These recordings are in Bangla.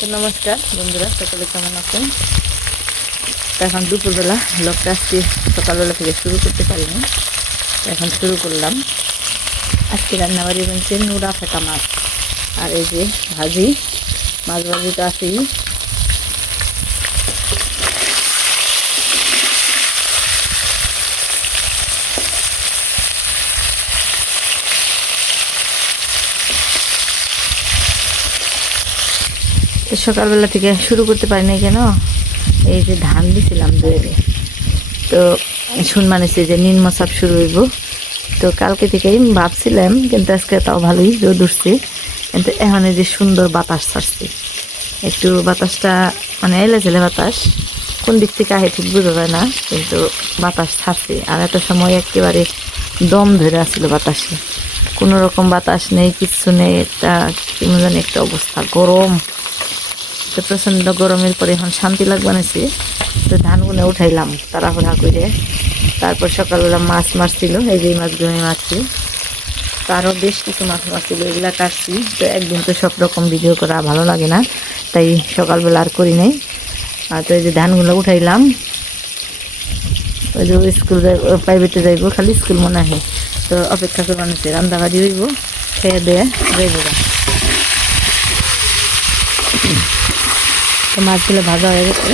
তো নমস্কার, বন্ধুরা, সকলে কেমন আছেন? এখন দুপুরবেলা লোকটা আজকে সকালবেলা থেকে শুরু করতে পারিনি। এখন শুরু করলাম। আজকে রান্নাবাড়ি বলছে নুরা ফেটা মাছ। আর এই যে ভাজি, মাছ ভাজি তো আছেই। সকালবেলা থেকে শুরু করতে পারি নাই কেন? এই যে ধান দিছিলাম দইয়ে তো শুন মানেছি যে নিম্ন চাপ শুরু হইব। তো কালকে থেকেই ভাবছিলাম, কিন্তু আজকে তাও ভালোই রোদ উঠছে। কিন্তু এখন এই যে সুন্দর বাতাস ছাড়ছে। একটু বাতাসটা মানে এলে ছেলে বাতাস। কোন দিক থেকে আহে ঠিক বোঝা যায় না, কিন্তু বাতাস ছাড়ছে। আর এত সময় একেবারে দম ধরে আসছিল বাতাসে। কোনো রকম বাতাস নেই, কিচ্ছু নেই। একটা কেমন জানি একটা অবস্থা, গরম। তো প্রচণ্ড গরমের পরে এখন শান্তি লাগবে নাছি তো ধানগুলো উঠাইলাম তাড়াহুড়া করে। তারপর সকালবেলা মাছ মারছিল, এই যে মাছগুলো মারছি। তারও বেশ কিছু মাছ মারছিল, এগুলা কাটছি। তো একদিন তো সব রকম ভিডিও করা ভালো লাগে না, তাই সকালবেলা আর করি নাই। আর তো এই যে ধানগুলো উঠাইলাম, ওই যে স্কুল প্রাইভেটে যাইব, খালি স্কুল মনে হয়। তো অপেক্ষা করব মানুষে রান্দাবাড়ি হইব, খেয়ে দিয়ে যাইব। তো মাছগুলো ভাজা হয়ে গেছে।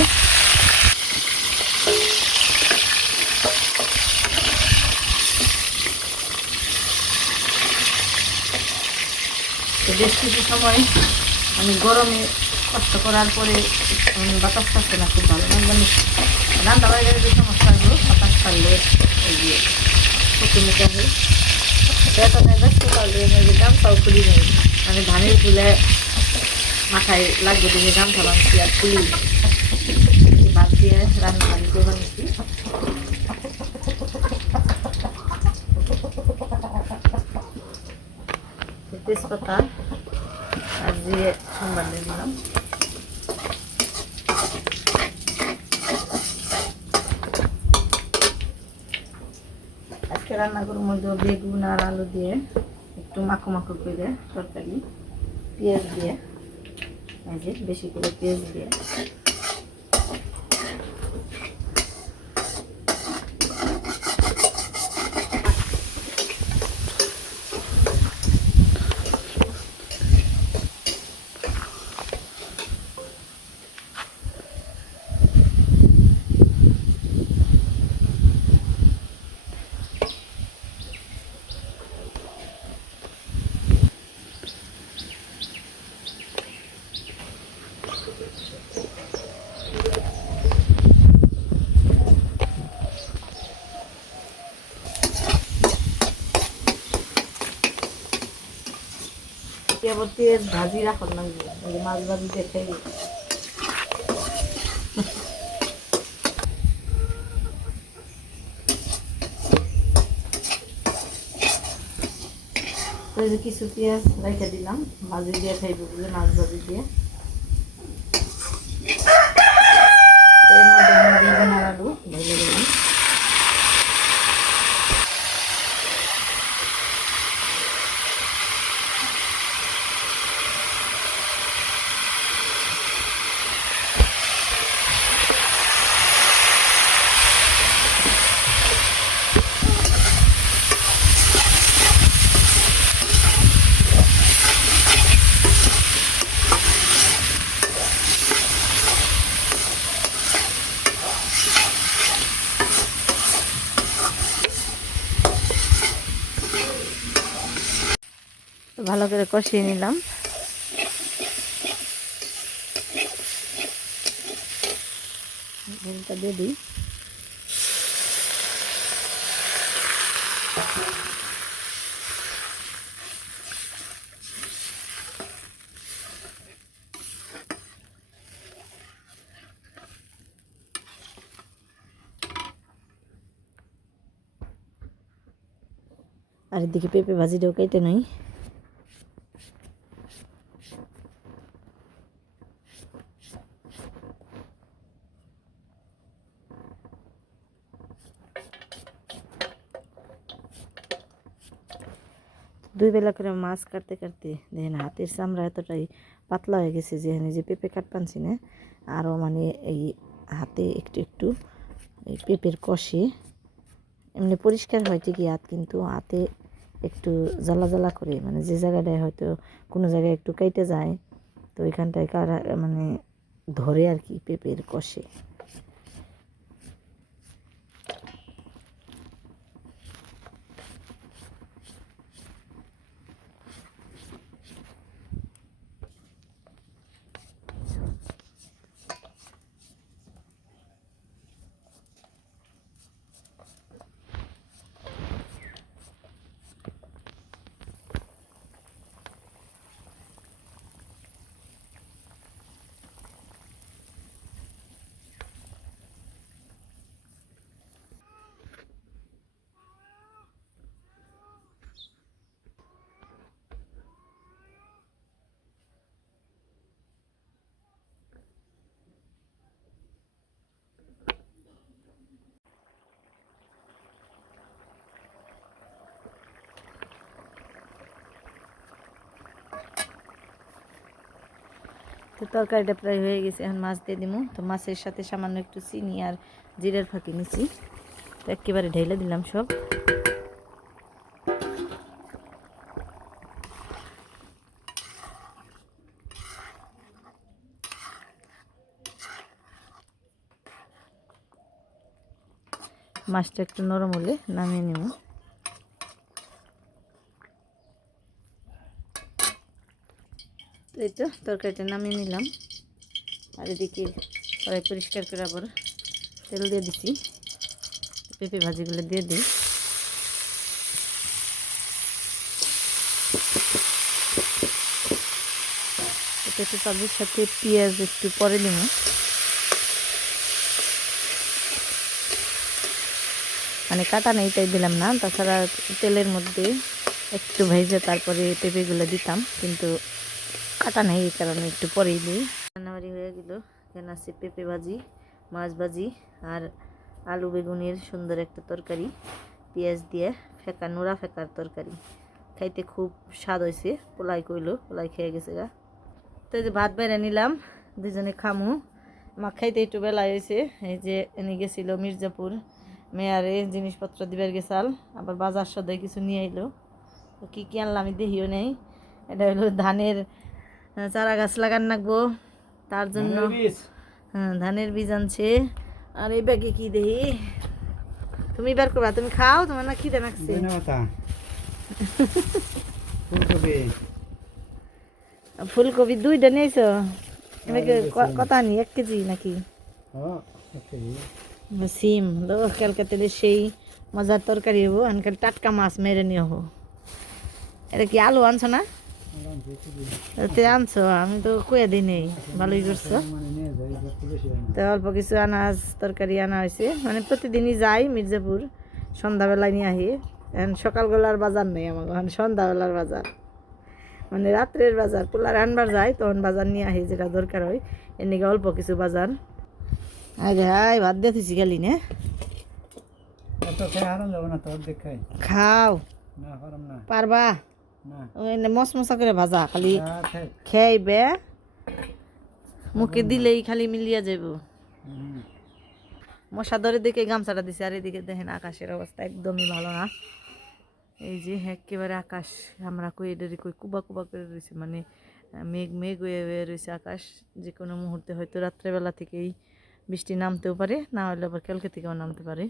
বেশ কিছু সময় আমি গরমে কষ্ট করার পরে আমি বাতাস থাকছে না খুব ভালো। মানে রান্না যে সমস্যা হলো বাতাস ছাড়লে এই যে চোখে মুখে নেই। মানে ধানের ফুলে মাথায় লাগবে দেখে গামছা বানছি আর খুলি। ভাত দিয়ে রান্না বাড়ি করে বানিয়েছি তেজপাতা আর দিয়ে সোমবার দিয়ে দিলাম। আজকে রান্না করব বেগুন আর আলু দিয়ে একটু মাখো মাখো করে তরকারি, পেঁয়াজ দিয়ে। যে বেশি করে পেঁয়াজ দিয়ে কিছু পেঁয়াজ রেখে দিলাম ভাজি দিয়ে খাইব মাছ ভাজি দিয়ে তো এর মধ্যে আমি বেগুন আর আলু ভেজে দিলাম ভালো করে কষিয়ে নিলাম। দিয়ে দিই। আর এদিকে পেঁপে ভাজিটাও কেটে নই। দুই বেলা করে মাছ কাটতে কাটতে দেখেন হাতের চামড়া এতটাই পাতলা হয়ে গেছে যে যে পেঁপে কাট পানছি না, আরও মানে এই হাতে একটু একটু এই পেঁপের কষে, এমনি পরিষ্কার হয় ঠিকই হাত, কিন্তু হাতে একটু জ্বালা জ্বালা করে মানে যে জায়গাটায় হয়তো কোনো জায়গায় একটু কেটে যায়, তো ওইখানটায় কারা মানে ধরে আর কি পেঁপের কষে। তো তরকারিটা প্রায় হয়ে গেছে, এখন মাছ দিয়ে দিমু। তো মাছের সাথে সামান্য একটু চিনি আর জিরের ফাঁকি নিছি। তো একেবারে ঢেলে দিলাম সব। মাছটা একটু নরম হলে নামিয়ে নেব এই তো তরকারিটা নামিয়ে নিলাম। আর এদিকে কড়াই পরিষ্কার করে আবার তেল দিয়ে দিছি। পেঁপে ভাজিগুলো দিয়ে দিই। পেঁপে ভাজির সাথে পেঁয়াজ একটু পরে দিব মানে কাটা নেই তাই দিলাম না। তাছাড়া তেলের মধ্যে একটু ভেজে তারপরে পেঁপেগুলো দিতাম। কিন্তু কাটা নেই, এই কারণে একটু পরেই দিই রান্নাবাড়ি হয়ে গেল। এখানে আছে পেঁপে ভাজি, মাছ ভাজি আর আলু বেগুনের সুন্দর একটা তরকারি। পেঁয়াজ দিয়ে ফেকা, নোড়া ফেকার তরকারি। খাইতে খুব স্বাদ হয়েছে পোলাই কইলো, পোলাই খেয়ে গেছে গা। তো যে ভাত বাইরে নিলাম দুজনে খামু। মা খাইতে একটু বেলা হয়েছে এই যে এনে গেছিল মির্জাপুর। মেয়ারে জিনিসপত্র দিবার গেছাল, আবার বাজার সদাই কিছু নিয়ে এলো তো কী কী আনলাম আমি দেখিও নেই। এটা হলো ধানের চারা গাছ লাগান রাখব তার জন্য হ্যাঁ ধানের বীজ আনছে। আর এই ব্যাগে কি দেহি তুমি বের করবা তুমি খাও তোমার না খিদে লাগছে। ফুলকপি। দুইটা নিয়েছ? কত আনি? এক কেজি নাকি। সিম। লো ক্যালকাতাতে সেই মজার তরকারি হব আনকাল টাটকা মাছ মেরে নিয়ে হব। এটা কি আলু আনছো না? তে আনছো আমি তো কুয়ে দিই নেই ভালোই করছ। মানে। তো অল্প কিছু আনাজ তরকারি আনা হয়েছে। মানে প্রতিদিনই যাই মির্জাপুর সন্ধ্যাবেলায় নিয়ে আহি। এখন সকালবেলার বাজার নেই আমার এখন সন্ধ্যাবেলার বাজার। মানে রাত্রের বাজার পোলার আনবার যাই তখন বাজার নিয়ে আহি যেটা দরকার হয়। এর অল্প কিছু বাজার। আগে হাই ভাত দিয়ে থুছি গেলি নে। খাও। পারবা? ওই করে ভাজা খালি যা খাই। খেইবে মুখে দিলেই খালি মিলিয়া যাব। মশা ধরে দিকে গামছাটা দিছে আর এদিকে দেখেন আকাশের অবস্থা একদমই ভালো না। এই যে একেবারে আকাশ আমরা কই এটারে কই কুবা কুবা করে রয়েছে মানে মেঘ মেঘ হয়ে হয়ে রয়েছে আকাশ। যে কোনো মুহূর্তে হয়তো রাত্রেবেলা থেকেই বৃষ্টি নামতেও পারে না হলে আবার কালকে থেকেও নামতে পারে।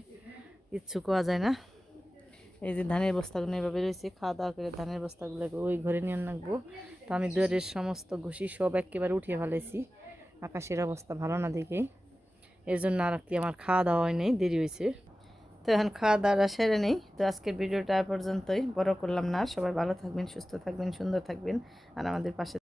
কিচ্ছু কোয়া যায় না। এই যে ধানের বস্তাগুলো এভাবে রয়েছে, খাওয়া দাওয়া করে ধানের বস্তাগুলোকে ওই ঘরে নিয়ে রাখব তো আমি দুয়ারের সমস্ত ঘুষি সব একেবারে উঠিয়ে ফেলেছি। আকাশের অবস্থা ভালো না দেখেই এর জন্য আর কি আমার খাওয়া দাওয়া হয় নেই, দেরি হয়েছে। তো এখন খাওয়া দাওয়া সেরে নেই। তো আজকের ভিডিওটা পর্যন্তই। বড় করলাম না। সবাই ভালো থাকবেন, সুস্থ থাকবেন, সুন্দর থাকবেন। আর আমাদের পাশে